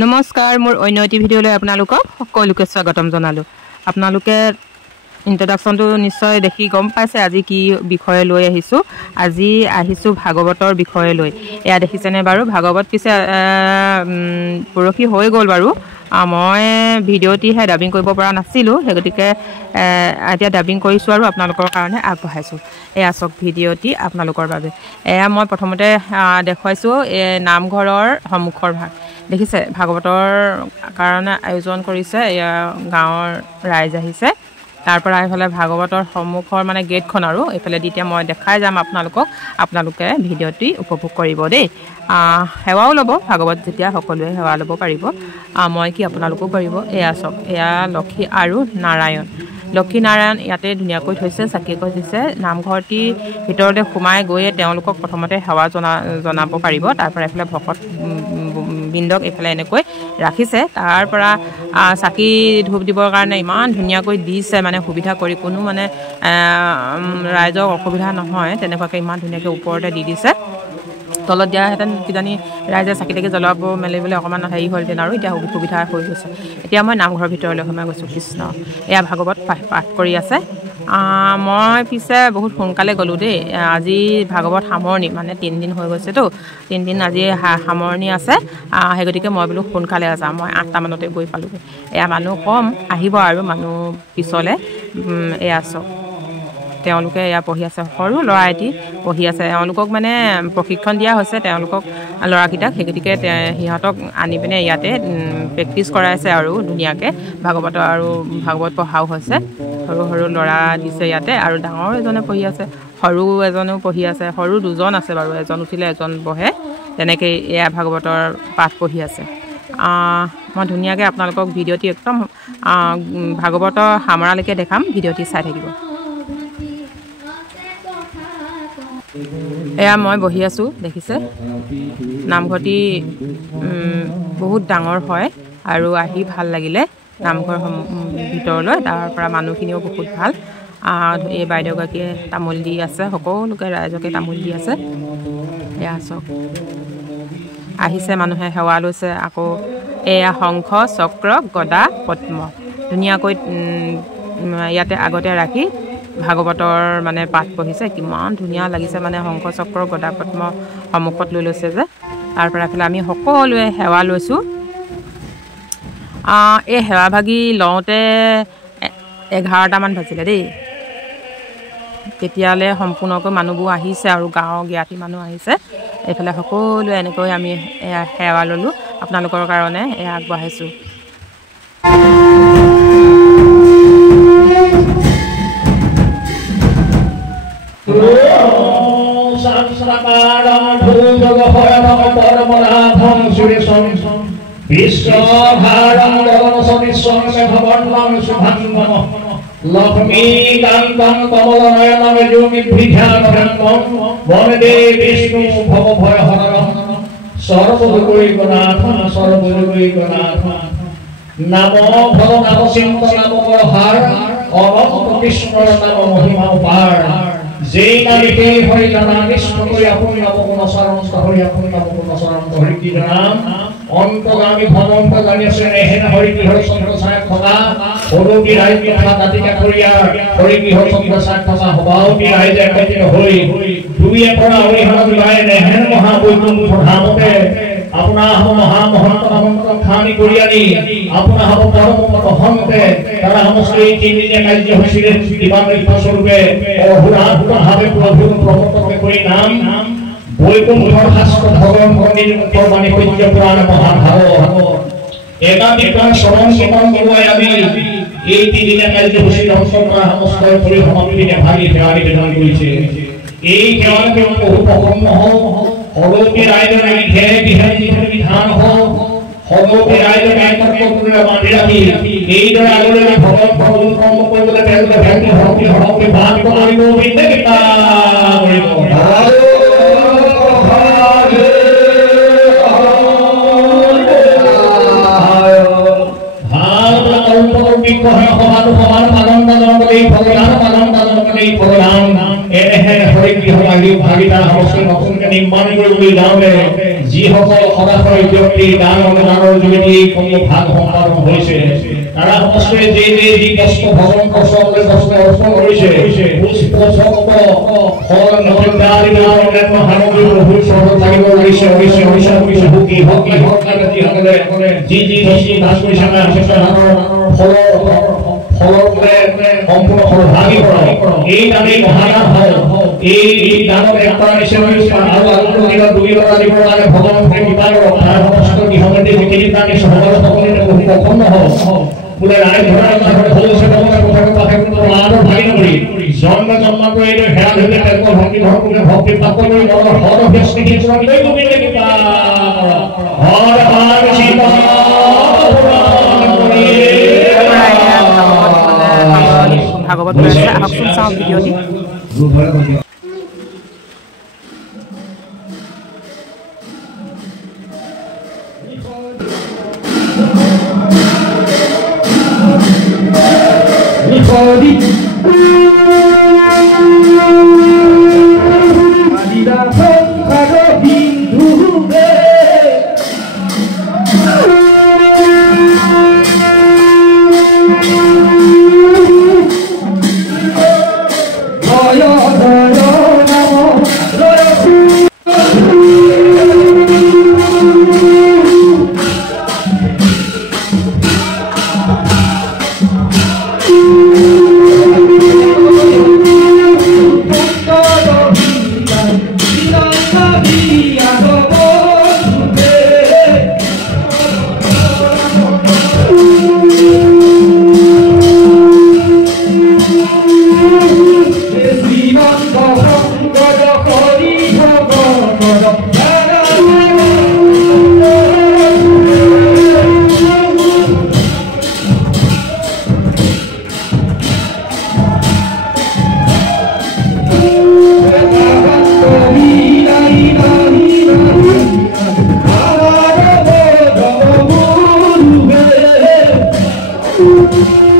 নমস্কাৰ মোৰ অন্য এটি ভিডিঅ'লৈ আপোনালোকক সকলোকে স্বাগতম জনালোঁ। আপোনালোকে ইন্ট্ৰডাকশ্যনটো নিশ্চয় দেখি গম পাইছে আজি কি বিষয়ে লৈ আহিছোঁ। আজি আহিছোঁ ভাগৱতৰ বিষয়ে লৈ। এয়া দেখিছেনে বাৰু ভাগৱত পিছে পৰহি হৈ গ'ল বাৰু। মই ভিডিঅ'টিহে ডাবিং কৰিব পৰা নাছিলোঁ, সেই গতিকে এতিয়া ডাবিং কৰিছোঁ আৰু আপোনালোকৰ কাৰণে আগবঢ়াইছোঁ। এয়া চাওক ভিডিঅ'টি আপোনালোকৰ বাবে। এয়া মই প্ৰথমতে দেখুৱাইছোঁ নামঘৰৰ সন্মুখৰ ভাগ। দেখিছে ভাগৱতৰ কাৰণে আয়োজন কৰিছে, এয়া গাঁৱৰ ৰাইজ আহিছে। তাৰ পৰা এইফালে ভাগৱতৰ সন্মুখৰ মানে গেটখন আৰু এইফালে এতিয়া মই দেখাই যাম আপোনালোকে ভিডিঅ'টি উপভোগ কৰিব দেই। সেৱাও ল'ব, ভাগৱত যেতিয়া সকলোৱে সেৱা ল'ব পাৰিব, মই কি আপোনালোকেও পাৰিব। এয়া চাওক, এয়া লক্ষী আৰু নাৰায়ণ। লক্ষী নাৰায়ণ ইয়াতে ধুনীয়াকৈ থৈছে, চাকিকৈ দিছে। নামঘৰটিৰ ভিতৰতে সোমাই গৈয়ে তেওঁলোকক প্ৰথমতে সেৱা জনাব পাৰিব। তাৰ পৰা এইফালে ভকত বৃন্দক এইফালে এনেকৈ ৰাখিছে। তাৰ পৰা চাকি ধূপ দিবৰ কাৰণে ইমান ধুনীয়াকৈ দিছে, মানে সুবিধা কৰি কোনো মানে ৰাইজক অসুবিধা নহয় তেনেকুৱাকৈ ইমান ধুনীয়াকৈ ওপৰতে দি দিছে। তলত দিয়াহেঁতেন কিজানি ৰাইজে চাকি তাকি জ্বলাব মেলিবলৈ অকণমান হেৰি হ'লহেঁতেন আৰু এতিয়া সুবিধা হৈ গৈছে। এতিয়া মই নামঘৰৰ ভিতৰলৈ সোমাই গৈছোঁ। কৃষ্ণ এয়া ভাগৱত পাঠ কৰি আছে। মই পিছে বহুত সোনকালে গ'লোঁ দেই। আজি ভাগৱত সামৰণি, মানে 3 দিন হৈ গৈছেতো, 3 দিন আজি সামৰণি আছে। সেই গতিকে মই বোলো সোনকালে যাম, মই 8টা মানতে গৈ পালোঁগৈ। এয়া মানুহ কম, আহিব আৰু মানুহ পিছলৈ। এয়া চাওক তেওঁলোকে এয়া পঢ়ি আছে, সৰু ল'ৰা এটি পঢ়ি আছে। তেওঁলোকক মানে প্ৰশিক্ষণ দিয়া হৈছে তেওঁলোকক ল'ৰাকেইটাক, সেই গতিকে সিহঁতক আনি পিনে ইয়াতে প্ৰেক্টিচ কৰাইছে আৰু ধুনীয়াকৈ ভাগৱত পঢ়াও হৈছে। সৰু সৰু ল'ৰা দিছে ইয়াতে, আৰু ডাঙৰ এজনে পঢ়ি আছে, সৰু এজনেও পঢ়ি আছে। সৰু 2জন আছে বাৰু, এজন উঠিলে এজন বহে, তেনেকৈ এয়া ভাগৱতৰ পাঠ পঢ়ি আছে। মই ধুনীয়াকৈ আপোনালোকক ভিডিঅ'টি একদম ভাগৱতৰ সামৰালৈকে দেখাম, ভিডিঅ'টি চাই থাকিব। এয়া মই বহি আছোঁ, দেখিছে নামঘৰটি বহুত ডাঙৰ হয় আৰু আহি ভাল লাগিলে নামঘৰ ভিতৰলৈ। তাৰ পৰা মানুহখিনিও বহুত ভাল। এই বাইদেউগৰাকীয়ে তামোল দি আছে, সকলোকে ৰাইজকে তামোল দি আছে। এয়া চাওক আহিছে মানুহে, সেৱা লৈছে। আকৌ এয়া শংখ চক্ৰ গদা পদ্ম ধুনীয়াকৈ ইয়াতে আগতে ৰাখি ভাগৱতৰ মানে পাঠ পঢ়িছে। কিমান ধুনীয়া লাগিছে, মানে শংখ চক্ৰ গদা পদ্ম সন্মুখত লৈ লৈছে যে। তাৰ পৰা এইফালে আমি সকলোৱে সেৱা লৈছোঁ। এই সেৱাভাগি লওঁতে 11টামান বাজিলে দেই। তেতিয়ালৈ সম্পূৰ্ণকৈ মানুহবোৰ আহিছে আৰু গাঁৱৰ জ্ঞাতি মানুহ আহিছে। এইফালে সকলোৱে এনেকৈ আমি সেৱা ল'লোঁ, আপোনালোকৰ কাৰণে এয়া আগবঢ়াইছোঁ। লক্ষ্মীকান্তং কমলনয়নং যোগীভিধ্যানন্দং বন্দে বিষ্ণু ভবভয়হরং সর্বযোগৈকনাথ সর্বযোগৈকনাথ। নমো ভগবান সিংহ নমো গরহার অনন্ত কৃষ্ণর নাম মহিমা পার। যেই নামে হরি জানা কৃষ্ণ করে আপনি নবগুণ সরন্ত হরি আপনি নবগুণ সরন্ত হরি কি নাম অন্তগামী ভগবন্ত জানিয়েছেন এহেন হরি কি হরি চন্দ্র সায় খগা হলো কি রাই কথা দাতিকা করিয়া হরি কি হরি চন্দ্র সায় খগা হবাও কি রাই যে কইতে হই দুইয়ে পড়া হই হন বিলাই নেহেন মহা বৈকুণ্ঠ ধামতে আপনা হম মহা মহন্ত মন্ত্র খানি করিয়ানি আপনা হম পরম হন্তে তারা হম শ্রী চিন্তিতে কার্য হইছিলেন দিবান স্বরূপে অহুরাত ভাবে প্রভু প্রবর্তকে করি নাম বৈকুণ্ঠর শাস্ত্র ভগবান মন্দির প্রমাণে পূজ্য পুরাণ মহাভারত একাধিক স্মরণ স্মরণ করবাই আমি এই 3 দিনের কার্যসূচী ধ্বংস করা সমস্ত পরি সমাপ্তিকে ভাগি ফেরারি বেদন করেছে। এই কেবলকে বহু প্রসন্ন হোক, হলকে রায়জনে ঘেরে বিহারী বিধান হোক, হলকে রায়জনে একত্র বাঁধি রাখি এই দরে আগলে ভগবান ভগবান কর্ম করলে বেদলে ভক্তি ভক্তি হরকে ভাগ করিব বিন্দে কিতা করিব। ভগবান ভাগিতা সমস্ত নতুনকে নির্মাণ কৰিবলৈ যাওঁতে যিসকল সদাশয় ব্যক্তি দান অনুদানৰ যোগেদি কোনো ভাগ সম্পাদন হৈছে তাৰা সমস্তে যি কষ্ট ভগৱান কষ্টলৈ কষ্ট অৰ্পণ কৰিছে পুষ্প ফল নৈবেদ্যাদি বিভিন্ন সামগ্ৰী বহু চৰত লাগিব লাগিছে অৱশ্যে ভুকি সকলে যি দান কৰিছে সম্পূৰ্ণ সৌভাগী এই দানেই মহাদান হয় এই দানক একবাৰ নিশ্চয় আৰু আগন্তুক দিনত 2 টকা দিব লাগে ভগৱান কৃপা কৰক তাৰ সমস্ত গৃহমন্ত্ৰী যিখিনি দানী সকলে বহু প্ৰসন্ন হওক বোলে ৰায় ধৰাৰ ঘৰত হৈছে কথাটো পাখে প্ৰমাণৰ ভাগি নকৰি জন্ম কৰি হেৰা ধৰিলে তেওঁলোকৰ ভক্তি ভৰপূৰে ভক্তি প্ৰাপ্ত কৰি মনৰ হৰ ব্যস্তি লৈ গোবিন্দে কৃপা হৰ হৰ শিৱ ভাগৱত হৈ আছে আহকচোন চাওঁ ভিডিঅ'টি Thank you.